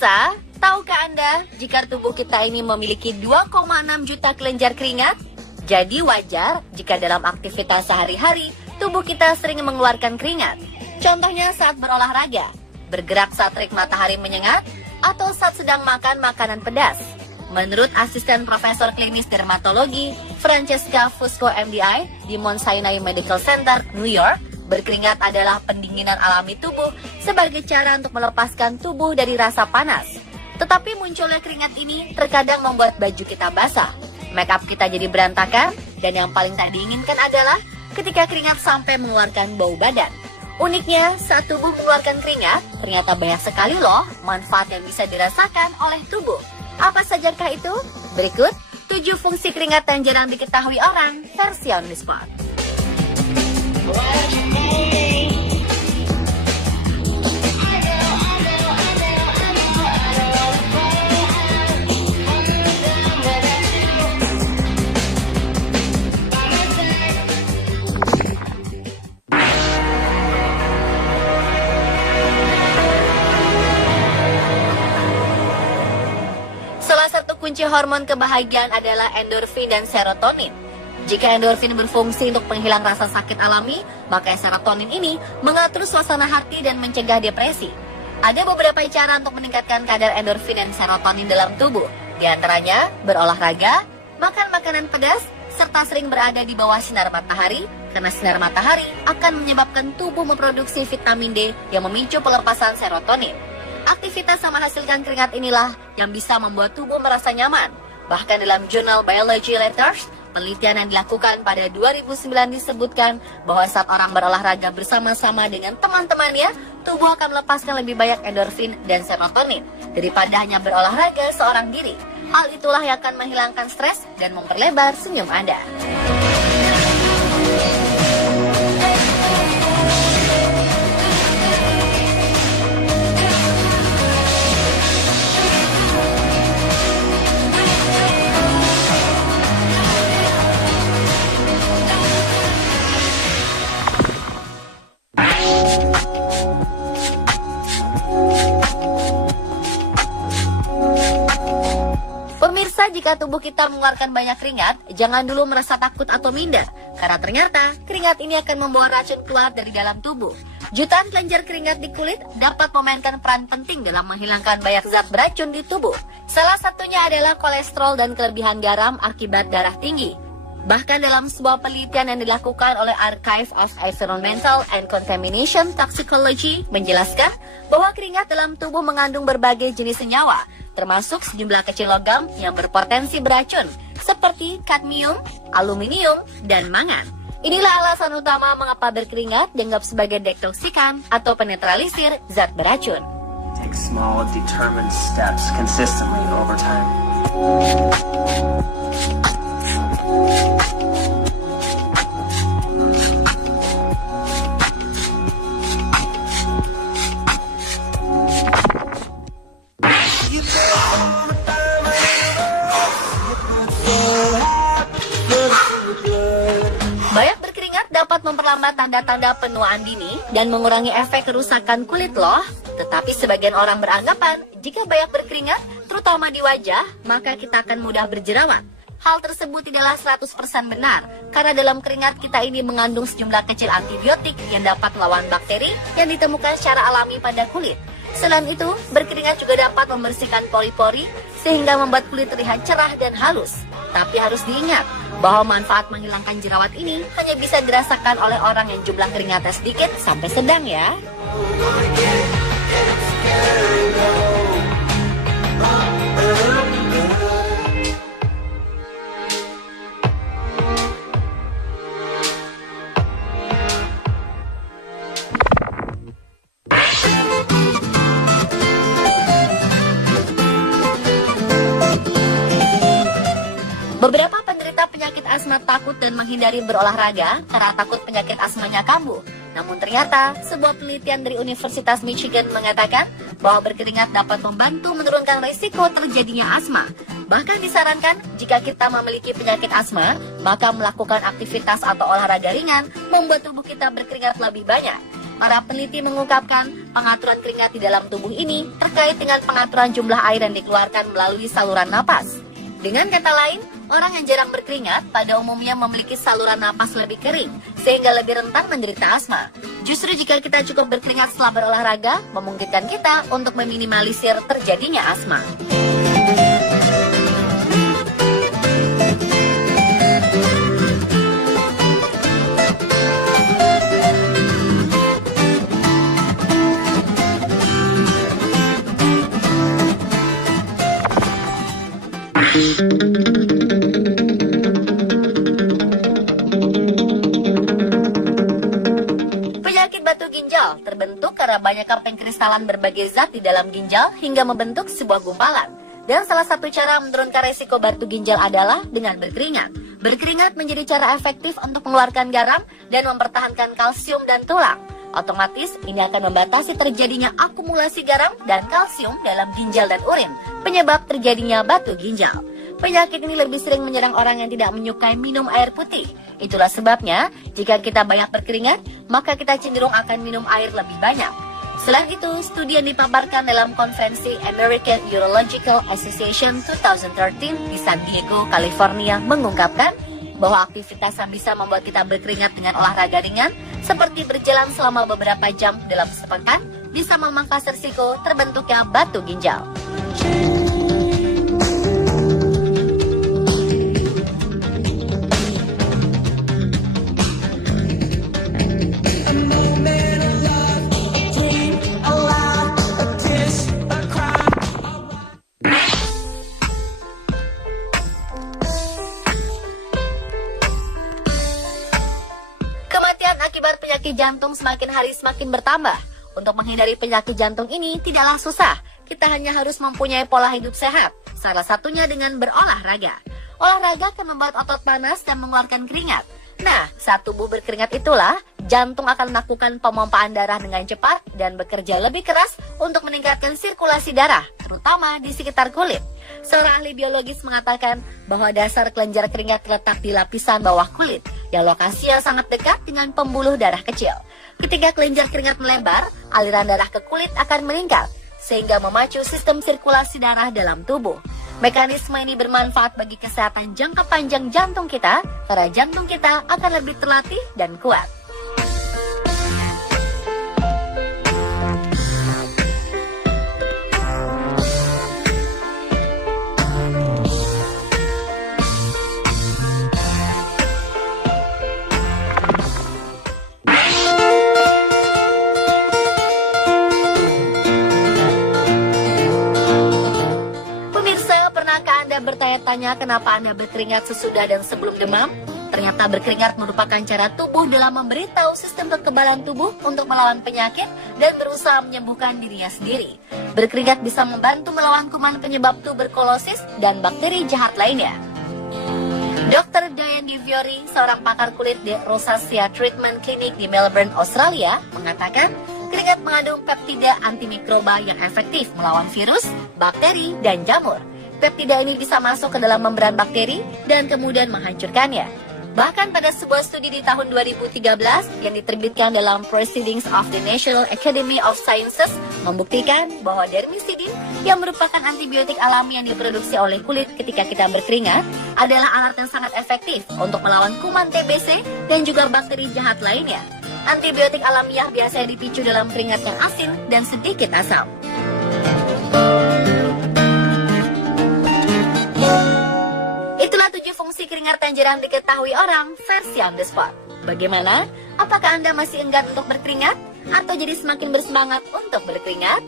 Pemirsa, tahukah Anda jika tubuh kita ini memiliki 2,6 juta kelenjar keringat? Jadi wajar jika dalam aktivitas sehari-hari, tubuh kita sering mengeluarkan keringat. Contohnya saat berolahraga, bergerak saat terik matahari menyengat, atau saat sedang makan makanan pedas. Menurut asisten profesor klinis dermatologi, Francesca Fusco MDI di Mount Sinai Medical Center, New York, berkeringat adalah pendinginan alami tubuh sebagai cara untuk melepaskan tubuh dari rasa panas. Tetapi munculnya keringat ini terkadang membuat baju kita basah, make up kita jadi berantakan, dan yang paling tak diinginkan adalah ketika keringat sampai mengeluarkan bau badan. Uniknya, saat tubuh mengeluarkan keringat, ternyata banyak sekali loh manfaat yang bisa dirasakan oleh tubuh. Apa sajakah itu? Berikut 7 fungsi keringat yang jarang diketahui orang, versi On The Spot. Salah satu kunci hormon kebahagiaan adalah endorfin dan serotonin. Jika endorfin berfungsi untuk penghilang rasa sakit alami, maka serotonin ini mengatur suasana hati dan mencegah depresi. Ada beberapa cara untuk meningkatkan kadar endorfin dan serotonin dalam tubuh. Di antaranya, berolahraga, makan makanan pedas, serta sering berada di bawah sinar matahari, karena sinar matahari akan menyebabkan tubuh memproduksi vitamin D yang memicu pelepasan serotonin. Aktivitas yang menghasilkan keringat inilah yang bisa membuat tubuh merasa nyaman. Bahkan dalam jurnal Biology Letters, penelitian yang dilakukan pada 2009 disebutkan bahwa saat orang berolahraga bersama-sama dengan teman-temannya, tubuh akan melepaskan lebih banyak endorfin dan serotonin daripada hanya berolahraga seorang diri. Hal itulah yang akan menghilangkan stres dan memperlebar senyum Anda. Pemirsa, jika tubuh kita mengeluarkan banyak keringat, jangan dulu merasa takut atau minder, karena ternyata keringat ini akan membawa racun keluar dari dalam tubuh. Jutaan kelenjar keringat di kulit dapat memainkan peran penting dalam menghilangkan banyak zat beracun di tubuh. Salah satunya adalah kolesterol dan kelebihan garam akibat darah tinggi. Bahkan dalam sebuah penelitian yang dilakukan oleh Archive of Environmental and Contamination Toxicology menjelaskan bahwa keringat dalam tubuh mengandung berbagai jenis senyawa, termasuk sejumlah kecil logam yang berpotensi beracun, seperti kadmium, aluminium, dan mangan. Inilah alasan utama mengapa berkeringat dianggap sebagai detoksikan atau penetralisir zat beracun. Take small, determined steps consistently over time. Banyak berkeringat dapat memperlambat tanda-tanda penuaan dini dan mengurangi efek kerusakan kulit loh. Tetapi sebagian orang beranggapan jika banyak berkeringat, terutama di wajah, maka kita akan mudah berjerawat. Hal tersebut tidaklah 100% benar, karena dalam keringat kita ini mengandung sejumlah kecil antibiotik yang dapat melawan bakteri yang ditemukan secara alami pada kulit. Selain itu, berkeringat juga dapat membersihkan pori-pori sehingga membuat kulit terlihat cerah dan halus. Tapi harus diingat bahwa manfaat menghilangkan jerawat ini hanya bisa dirasakan oleh orang yang jumlah keringatnya sedikit sampai sedang ya. Beberapa penderita penyakit asma takut dan menghindari berolahraga karena takut penyakit asmanya kambuh. Namun ternyata, sebuah penelitian dari Universitas Michigan mengatakan bahwa berkeringat dapat membantu menurunkan risiko terjadinya asma. Bahkan disarankan, jika kita memiliki penyakit asma, maka melakukan aktivitas atau olahraga ringan membuat tubuh kita berkeringat lebih banyak. Para peneliti mengungkapkan pengaturan keringat di dalam tubuh ini terkait dengan pengaturan jumlah air yang dikeluarkan melalui saluran napas. Dengan kata lain, orang yang jarang berkeringat pada umumnya memiliki saluran napas lebih kering, sehingga lebih rentan menderita asma. Justru jika kita cukup berkeringat setelah berolahraga, memungkinkan kita untuk meminimalisir terjadinya asma. Penyakit batu ginjal terbentuk karena banyaknya pengkristalan berbagai zat di dalam ginjal hingga membentuk sebuah gumpalan. Dan salah satu cara menurunkan resiko batu ginjal adalah dengan berkeringat. Berkeringat menjadi cara efektif untuk mengeluarkan garam dan mempertahankan kalsium dan tulang. Otomatis ini akan membatasi terjadinya akumulasi garam dan kalsium dalam ginjal dan urin, penyebab terjadinya batu ginjal. Penyakit ini lebih sering menyerang orang yang tidak menyukai minum air putih. Itulah sebabnya, jika kita banyak berkeringat, maka kita cenderung akan minum air lebih banyak. Selain itu, studi yang dipaparkan dalam konferensi American Urological Association 2013 di San Diego, California mengungkapkan bahwa aktivitas yang bisa membuat kita berkeringat dengan olahraga ringan, seperti berjalan selama beberapa jam dalam sepekan, bisa memangkas risiko terbentuknya batu ginjal. Akibat penyakit jantung semakin hari semakin bertambah. Untuk menghindari penyakit jantung ini tidaklah susah. Kita hanya harus mempunyai pola hidup sehat. Salah satunya dengan berolahraga. Olahraga akan membuat otot panas dan mengeluarkan keringat. Nah, saat tubuh berkeringat itulah jantung akan melakukan pemompaan darah dengan cepat dan bekerja lebih keras untuk meningkatkan sirkulasi darah, terutama di sekitar kulit. Seorang ahli biologis mengatakan bahwa dasar kelenjar keringat terletak di lapisan bawah kulit, yang lokasinya sangat dekat dengan pembuluh darah kecil. Ketika kelenjar keringat melebar, aliran darah ke kulit akan meningkat, sehingga memacu sistem sirkulasi darah dalam tubuh. Mekanisme ini bermanfaat bagi kesehatan jangka panjang jantung kita, karena jantung kita akan lebih terlatih dan kuat. Bertanya-tanya kenapa Anda berkeringat sesudah dan sebelum demam? Ternyata berkeringat merupakan cara tubuh dalam memberitahu sistem kekebalan tubuh untuk melawan penyakit dan berusaha menyembuhkan dirinya sendiri. Berkeringat bisa membantu melawan kuman penyebab tuberkulosis dan bakteri jahat lainnya. Dr. Diane DeViori, seorang pakar kulit di Rosacea Treatment Clinic di Melbourne, Australia, mengatakan keringat mengandung peptida antimikroba yang efektif melawan virus, bakteri, dan jamur. Peptida ini bisa masuk ke dalam membran bakteri dan kemudian menghancurkannya. Bahkan pada sebuah studi di tahun 2013 yang diterbitkan dalam Proceedings of the National Academy of Sciences membuktikan bahwa dermicidin yang merupakan antibiotik alami yang diproduksi oleh kulit ketika kita berkeringat adalah alat yang sangat efektif untuk melawan kuman TBC dan juga bakteri jahat lainnya. Antibiotik alamiah biasanya dipicu dalam keringat yang asin dan sedikit asam. Itulah 7 fungsi keringat yang jarang diketahui orang versi on the spot. Bagaimana? Apakah Anda masih enggan untuk berkeringat? Atau jadi semakin bersemangat untuk berkeringat?